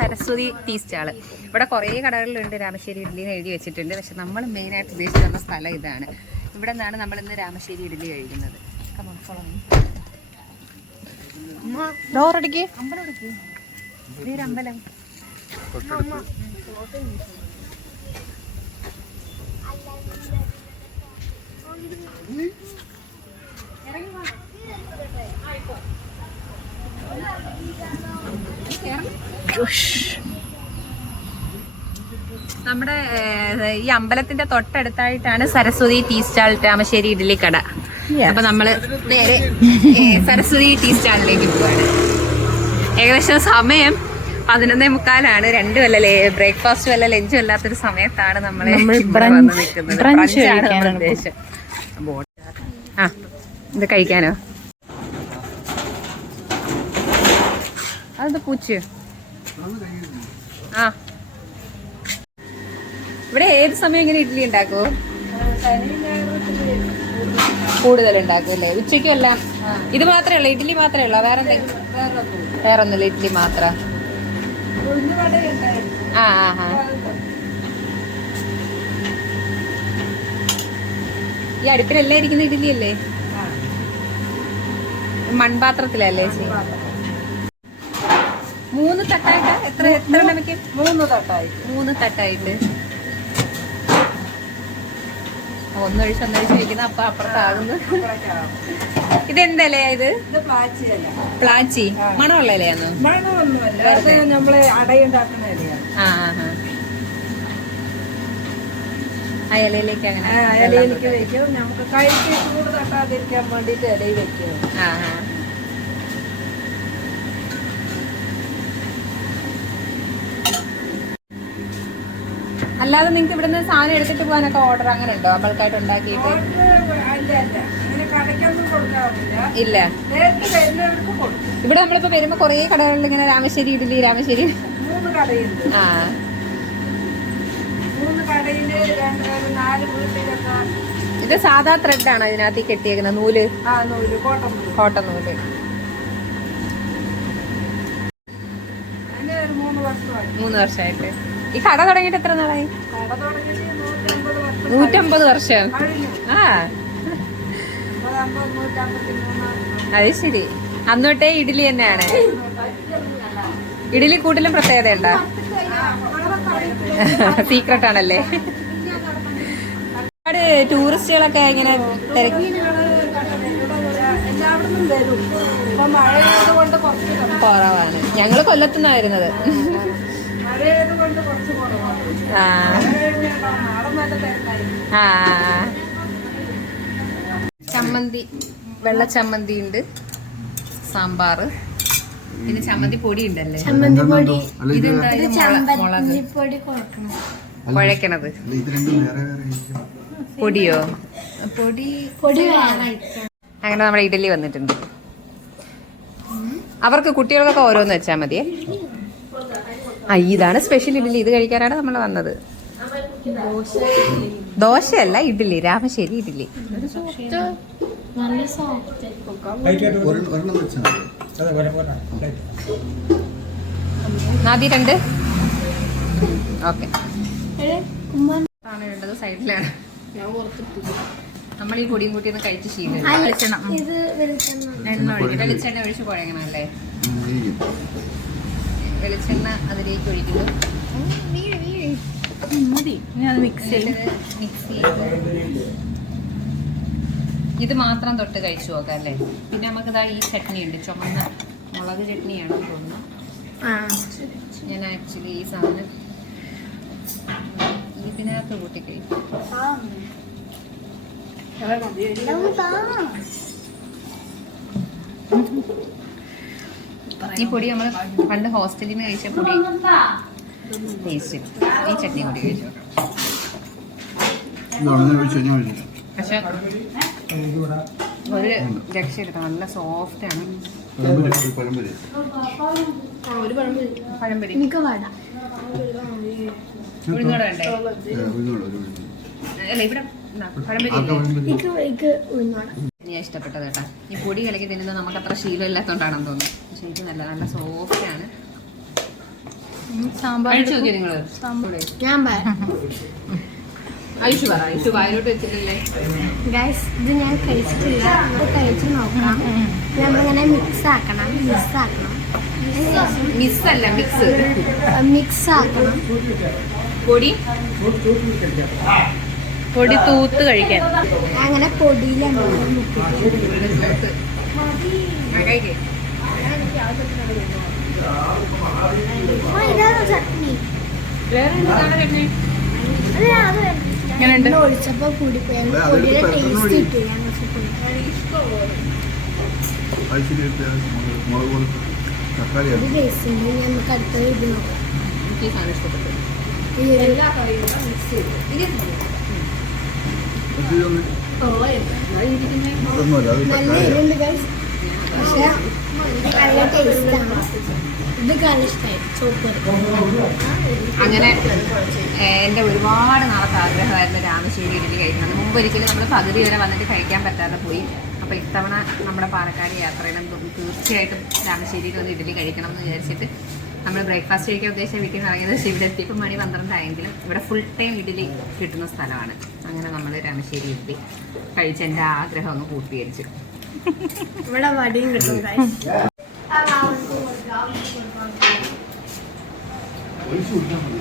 Saraswati tea stall ഇവിടെ കുറേ കടകളിലുണ്ട് രാമശ്ശേരി ഇഡ്ഡലി എന്ന് എഴുതി വെച്ചിട്ടുണ്ട്. പക്ഷെ നമ്മൾ മെയിനായിട്ട് ഉദ്ദേശിച്ച് വന്ന സ്ഥലം ഇതാണ്. ഇവിടെ നിന്നാണ് നമ്മൾ ഇന്ന് രാമശ്ശേരി ഇഡ്ഡലി കഴിക്കുന്നത്. ഇറങ്ങി on, follow me. ഡോറടിക്ക് അമ്പലം എടുക്ക്. ദേ ഒരു അമ്പലം നമ്മുടെ ഈ അമ്പലത്തിന്റെ തൊട്ടടുത്തായിട്ടാണ് സരസ്വതി ടീ സ്റ്റാൾ രാമശ്ശേരി ഇഡ്ഡലി കട. അപ്പൊ നമ്മൾ നേരെ സരസ്വതി ടീ സ്റ്റാളിലേക്ക് പോവാണ്. ഏകദേശം സമയം പതിനൊന്നേ മുക്കാലാണ്. രണ്ടും അല്ല ബ്രേക്ക്ഫാസ്റ്റും അല്ല ലഞ്ചും അല്ലാത്തൊരു സമയത്താണ് നമ്മൾ നമ്മൾ നിൽക്കുന്നത്. ഉദ്ദേശം. ആ ഇത് കഴിക്കാനോ? അതെന്താ പൂച്ച ആ. ഇവിടെ ഏത് സമയം ഇങ്ങനെ ഇഡ്ഡലി ഉണ്ടാക്കുമോ കൂടുതൽ ഉണ്ടാക്കും? അല്ലേ ഉച്ചയ്ക്കും അല്ല. ഇത് മാത്രമേ ഉള്ളൂ ഇഡ്ഡലി മാത്രമേ ഉള്ളൂ. വേറെ എന്തെങ്കിലും? വേറെ ഒന്നുമില്ല ഇഡ്ഡലി മാത്രം. ആ ആ ഈ അടുപ്പിലല്ലേ ഇരിക്കുന്ന ഇഡ്ഡലി അല്ലേ മൺപാത്രത്തിലല്ലേ ചേച്ചി മൂന്ന് തട്ടായിട്ട്? എത്ര എത്ര എണ്ണം വെക്കും മൂന്ന് മൂന്ന് തട്ടായിട്ട്. ഒന്നൊഴിച്ച് ഒന്നൊഴിച്ച് വെക്കുന്ന അപ്പൊ അപ്പുറത്താകുന്നു. ഇതെന്തല്ലേ ഇത്? പ്ലാച്ചി മണമുള്ള ഇലയാന്നോ? ആ ആ ഇലയിലേക്ക് അങ്ങനെ ഇലയിലേക്ക് വെക്കും. നമുക്ക് കഴിച്ചു ചൂട് തട്ടാതിരിക്കാൻ വേണ്ടിട്ട് ഇലയിൽ വെക്കും. ആ ആ. അല്ലാതെ നിങ്ങൾക്ക് ഇവിടുന്ന് സാധനം എടുത്തിട്ട് പോകാനൊക്കെ ഓർഡർ അങ്ങനെ ഉണ്ടോ? ബൾക്കായിട്ട് ഉണ്ടാക്കിയിട്ട്? ഇല്ല. ഇവിടെ നമ്മളിപ്പോ വരുമ്പോ കുറേ കടകളിൽ ഇങ്ങനെ രാമശ്ശേരി ഇഡലി രാമശ്ശേരി. ആ. ഇത് സാധാ ത്രെഡാണ് ഇതിനകത്ത് കെട്ടിയേക്കുന്നത് നൂൽ? കോട്ടൺ നൂൽ. മൂന്ന് വർഷമായിട്ട്. ഈ കട തുടങ്ങിയിട്ട് എത്ര നാളായി? നൂറ്റമ്പത് വർഷം. ആ. അത് ശരി. അന്നോട്ടേ ഇഡ്ഡലി തന്നെയാണ്. ഇഡ്ഡലി കൂട്ടിലും പ്രത്യേകത ഉണ്ടോ സീക്രട്ട് ആണല്ലേ ഒരുപാട് ടൂറിസ്റ്റുകളൊക്കെ ഇങ്ങനെ. കുറവാണ്. ഞങ്ങൾ കൊല്ലത്തുനിന്നാണ് വരുന്നത്. ആ. ചമ്മന്തി വെള്ള ചമ്മന്തി ഉണ്ട് സാമ്പാറ് പിന്നെ ചമ്മന്തി പൊടി ഉണ്ടല്ലേ? കുഴക്കണത്. വേറെ വേറെ പൊടിയോ? പൊടി പൊടി വേറെ അങ്ങനെ നമ്മുടെ ഇഡലി വന്നിട്ടുണ്ട്. അവർക്ക് കുട്ടികൾക്കൊക്കെ ഓരോന്ന് വെച്ചാൽ മതിയേ? ഇതാണ് സ്പെഷ്യൽ ഇഡ്ഡലി. ഇത് കഴിക്കാനാണ് നമ്മൾ വന്നത്. ദോശയല്ല ഇഡ്ഡലി രാമശ്ശേരി മതി. നാദി രണ്ട്. ഓക്കെ. വേണ്ടത് സൈഡിലാണ്. നമ്മൾ ഈ പൊടിയും കൂട്ടി ഒന്ന് കഴിച്ച് ശീലം. വെളിച്ചെണ്ണം. എണ്ണ ഒഴിച്ച് കുഴങ്ങണം അല്ലേ. വെളിച്ചെണ്ണ അതിലേക്ക് ഒഴിക്കുന്നു. മതി. ഞാൻ മിക്സ് എന്നിട്ട് മിക്സ് ചെയ്ത് ഇത് മാത്രം തൊട്ട് കഴിച്ചു നോക്കാം അല്ലേ? പിന്നെ നമുക്ക് ഇതാ ഈ ചട്നി ഉണ്ട്. ചുമന്ന മുളക് ചട്നിയാണ് തോന്നുന്നു. ഞാൻ ആക്ച്വലി ഈ സാധനം ഇതിനകത്ത് കൂട്ടി കഴിക്കും. ഈ പൊടി നമ്മൾ പണ്ട് ഹോസ്റ്റലിൽ നിന്ന് കഴിച്ച പൊടി. ടേസ്റ്റ് ഈ ചട്നി കൂടി കഴിച്ചു പക്ഷെ ഒരു നല്ല സോഫ്റ്റ് ആണ്. പഴംപൊരി എനിക്ക് വേണ്ട. ഉഴുന്നോടെ വേണ്ടേ. അല്ല ഇവിടെ? എനിക്ക് ഞാൻ ഇഷ്ടപ്പെട്ടത് കേട്ടാ. ഈ പൊടി കലക്കി തിന്നുന്നത് നമുക്ക് അത്ര ശീലം ഇല്ലാത്തോണ്ടാണെന്ന് തോന്നുന്നു. പക്ഷെ നല്ല നല്ല സോഫ്റ്റ് ആണ്. സാമ്പാർ ഞാൻ ഐഷു പറ ഐഷു വായിലോട്ട് വെച്ചിട്ടില്ലേ? ഗൈസ് ഇത് ഞാൻ കഴിച്ചിട്ടില്ല. നമുക്ക് കഴിച്ച് നോക്കാം നമ്മളിങ്ങനെ മിക്സ് ആക്കണം മിക്സ് ആക്കണം. മിക്സ് അല്ല മിക്സ് മിക്സ് ആക്കണം. പൊടി? പൊടി തൂത്ത് കഴിക്കാൻ. അങ്ങനെ പൊടിയിലാണ് ഒഴിച്ചപ്പോ കൂടിപ്പോയി നമുക്ക് അടുത്തത് ഇത് നോക്കാം ഈ ഒരു നല്ല എരിവുണ്ട് ഗൈസ് പക്ഷെ നല്ല ടേസ്റ്റാണ് ഇത് നല്ല ഇഷ്ടമായി സൂപ്പർ അങ്ങനെ എന്റെ ഒരുപാട് നാളത്തെ ആഗ്രഹമായിരുന്നു രാമശ്ശേരി ഇഡ്ഡലി കഴിക്കുന്നത് മുമ്പ് ഒരിക്കലും നമ്മൾ പകുതി വരെ വന്നിട്ട് കഴിക്കാൻ പറ്റാതെ പോയി. അപ്പോൾ ഇത്തവണ നമ്മുടെ പാലക്കാട് യാത്രയിൽ നമുക്ക് തീർച്ചയായിട്ടും രാമശ്ശേരിയിൽ ഒന്ന് ഇഡലി കഴിക്കണം എന്ന് വിചാരിച്ചിട്ട് നമ്മൾ ബ്രേക്ക്ഫാസ്റ്റ് കഴിക്കാൻ ഉദ്ദേശിച്ച വീട്ടിൽ നിന്ന് ഇറങ്ങിയത് പക്ഷേ ഇവിടെ എത്തിയപ്പോൾ മണി പന്ത്രണ്ടായെങ്കിലും ഇവിടെ ഫുൾ ടൈം ഇഡലി കിട്ടുന്ന സ്ഥലമാണ്. അങ്ങനെ നമ്മൾ രാമശ്ശേരി ഇഡ്ഡലി കഴിച്ച് എന്റെ ആഗ്രഹം ഒന്ന് പൂർത്തീകരിച്ചു. ഇവിടെ വടിയും കിട്ടും ഒഴിച്ചു മതി.